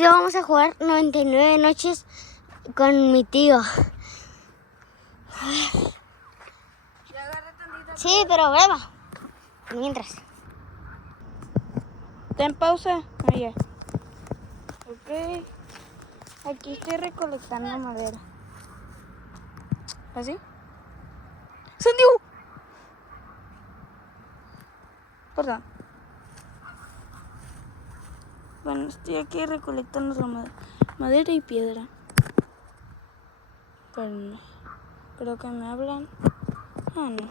Ya vamos a jugar 99 noches con mi tío. Sí, pero graba. Mientras. Ten pausa. Allá. Ok. Aquí estoy recolectando madera. ¿Así? ¡Sandiu! Perdón. Bueno, estoy aquí recolectando la madera y piedra. Pero no. Creo que me hablan. Ah, no.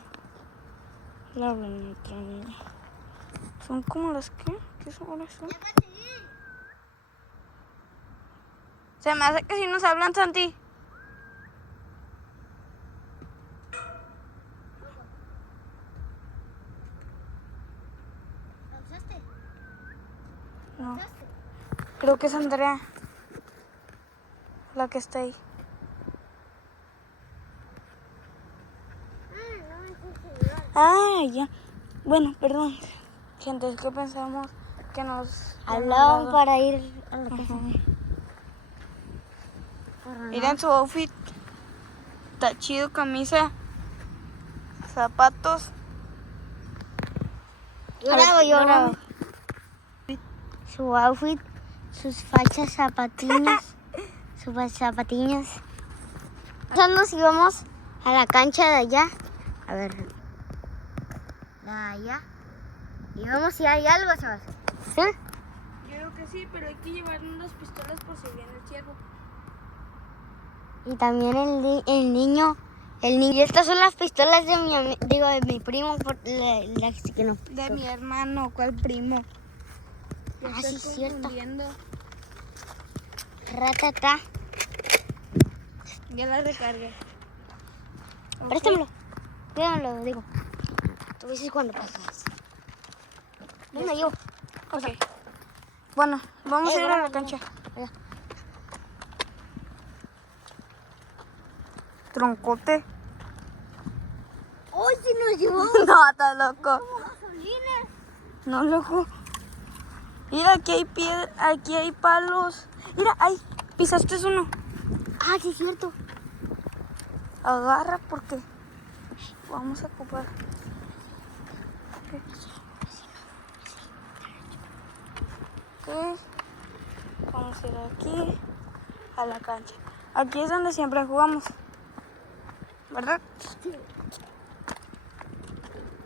Le hablan a otra niña. Son como las que. ¿Qué horas son? Se me hace que si nos hablan, Santi. No. Creo que es Andrea. La que está ahí. Ah, ya. Bueno, perdón. Gente, es que pensamos que nos Hablaban para ir a la casa. Miren su outfit. Está chido, camisa, zapatos. Yo grabo. Su outfit, sus fachas zapatillas. Sus zapatillas. Nos íbamos a la cancha de allá. A ver. De allá. Y vamos si hay algo, ¿sabes? ¿Sí? Yo creo que sí, pero hay que llevar unas pistolas por si viene el ciervo. Y también el niño. Y estas son las pistolas de mi primo. Que no. De mi hermano, ¿cuál primo? Ah, sí, es cierto. Ratata. Ya la recargué. Okay. Préstamelo. Cuídamelo, digo. Tú dices cuando pasas. Venga, yo. Ok. Bueno, vamos a ir a la cancha. Allá. Troncote. ¡Ay, se nos llevó! No, está loco. Como gasolina. No, loco. Mira, aquí hay piedra, aquí hay palos. Mira, ahí, pisaste uno. Ah, sí, es cierto. Agarra porque vamos a ocupar. Ok. Vamos a ir aquí a la cancha. Aquí es donde siempre jugamos, ¿verdad? Sí.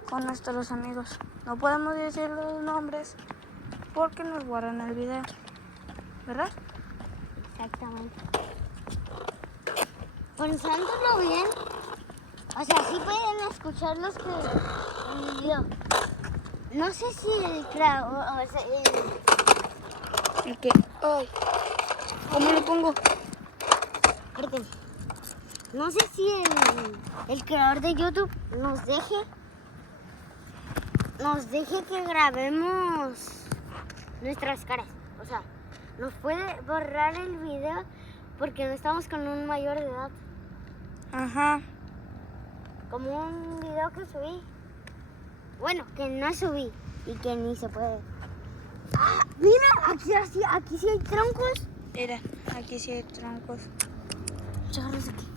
Con nuestros amigos. No podemos decir los nombres porque nos guardan el video, ¿verdad? Exactamente. Pensándolo bien, o sea, sí pueden escuchar los que en el video. No sé si el creador, o sea, ¿El qué? Ay, ¿cómo lo pongo? espérate. No sé si el creador de YouTube nos deje que grabemos nuestras caras. O sea, nos puede borrar el video porque no estamos con un mayor de edad. Ajá. Como un video que subí. Bueno, que no subí y que ni se puede. ¡Ah! Mira, aquí sí hay troncos. Mira, aquí sí hay troncos. Chorros aquí.